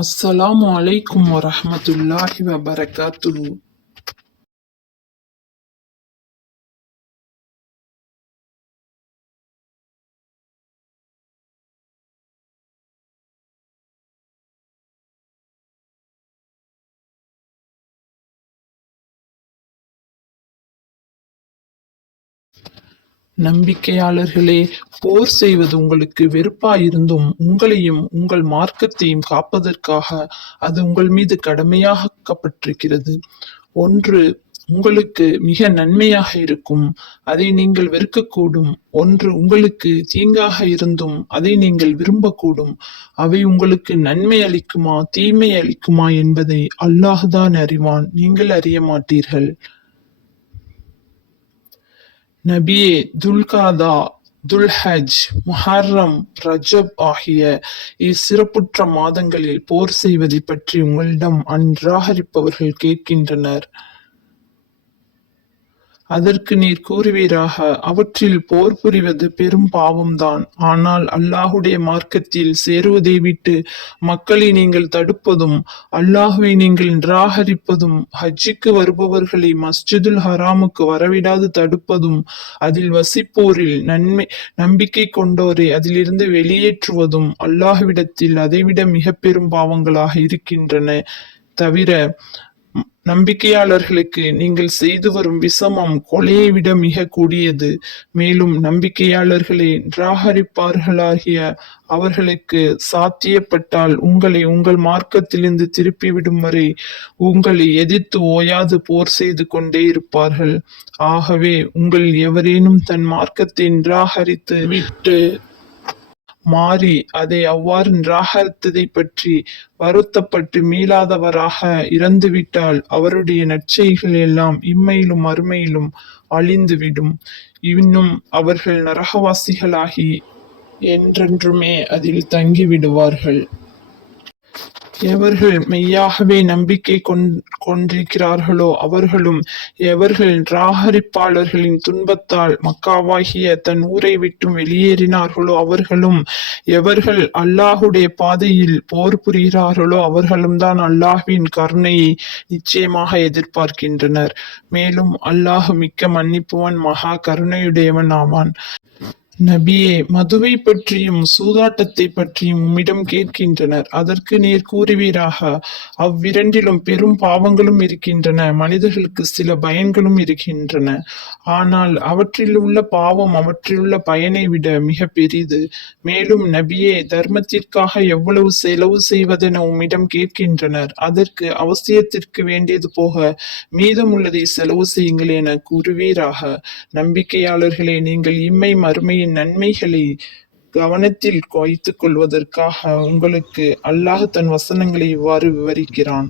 அஸ்ஸலாமு அலைக்கும் வரஹ்மத்துல்லாஹி வபரகாத்துஹு. நம்பிக்கையாளர்களே, போர் செய்வது உங்களுக்கு வெறுப்பாயிருந்தும் உங்களையும் உங்கள் மார்க்கத்தையும் காப்பதற்காக அது உங்கள் மீது கடமையாக்கப்பட்டிருக்கிறது. ஒன்று உங்களுக்கு மிக நன்மையாக இருக்கும், அதை நீங்கள் வெறுக்கக்கூடும். ஒன்று உங்களுக்கு தீங்காக இருந்தும் அதை நீங்கள் விரும்பக்கூடும். அவை உங்களுக்கு நன்மை அளிக்குமா தீமை அளிக்குமா என்பதை அல்லாஹ்தான் அறிவான், நீங்கள் அறிய மாட்டீர்கள். நபியே, துல்காதா, துல்ஹஜ், முஹர்ரம், ரஜப் ஆகிய இச்சிறப்புற்ற மாதங்களில் போர் செய்வதை பற்றி உங்களிடம் அந்நிராகரிப்பவர்கள் கேட்கின்றனர். அதற்கு நீர் கூறுவீராக, அவற்றில் போர் புரிவது பெரும் பாவம்தான். ஆனால் அல்லாஹுடைய மார்க்கத்தில் சேருவதை விட்டு மக்களை நீங்கள் தடுப்பதும் அல்லாஹுவை நீங்கள் நிராகரிப்பதும் ஹஜ்ஜுக்கு வருபவர்களை மஸ்ஜிதுல் ஹராமுக்கு வரவிடாது தடுப்பதும் அதில் வசிப்போரில் நம்பிக்கை கொண்டோரை அதிலிருந்து வெளியேற்றுவதும் அல்லாஹ்விடத்தில் அதைவிட மிக பெரும் பாவங்களாக இருக்கின்றன. தவிர நம்பிக்கையாளர்களுக்கு நீங்கள் செய்து வரும் விசமம் கொலையை விட மிக கூடியது. மேலும் நம்பிக்கையாளர்களை நிராகரிப்பார்களாகிய அவர்களுக்கு சாத்தியப்பட்டால் உங்களை உங்கள் மார்க்கத்திலிருந்து திருப்பிவிடும் வரை உங்களை எதிர்த்து ஓயாது போர் செய்து கொண்டே இருப்பார்கள். ஆகவே உங்கள் எவரேனும் தன் மார்க்கத்தை நிராகரித்து விட்டு மாறி அதை அவ்வாறு நிராகரித்ததை பற்றி வருத்தப்பட்டு மீளாதவராக இறந்துவிட்டால் அவருடைய நற்செய்கள் எல்லாம் இம்மையிலும் மறுமையிலும் அழிந்துவிடும். இன்னும் அவர்கள் நரகவாசிகளாகி என்றென்றுமே அதில் தங்கிவிடுவார்கள். எவர்கள் மெய்யாகவே நம்பிக்கை கொண்டிருக்கிறார்களோ அவர்களும், எவர்கள் நிராகரிப்பாளர்களின் துன்பத்தால் மக்காவாகிய தன் ஊரை விட்டும் வெளியேறினார்களோ அவர்களும், எவர்கள் அல்லாஹுடைய பாதையில் போர் புரிகிறார்களோ அவர்களும் தான் அல்லாஹ்வின் கருணையை நிச்சயமாக எதிர்பார்க்கின்றனர். மேலும் அல்லாஹ் மிக்க மன்னிப்புவன் மகா கருணையுடையவன் ஆவான். நபியே, மதுவை பற்றியும் சூதாட்டத்தை பற்றியும் உம்மிடம் கேட்கின்றனர். அதற்கு நீர் கூறுவீராக, அவ்விரண்டிலும் பெரும் பாவங்களும் இருக்கின்றன, மனிதர்களுக்கு சில பயன்களும் இருக்கின்றன. ஆனால் அவற்றில் உள்ள பாவம் அவற்றிலுள்ள பயனை விட மிக பெரிது. மேலும் நபியே, தர்மத்திற்காக எவ்வளவு செலவு செய்வதென உம்மிடம் கேட்கின்றனர். அதற்கு அவசியத்திற்கு வேண்டியது போக மீதமுள்ளதை செலவு செய்யுங்கள் என கூறுவீராக. நம்பிக்கையாளர்களே, நீங்கள் இம்மை மறுமையின் நன்மைகளை கவனத்தில் வைத்துக் கொள்வதற்காக உங்களுக்கு அல்லாஹ் தன் வசனங்களை இவ்வாறு விவரிக்கிறான்.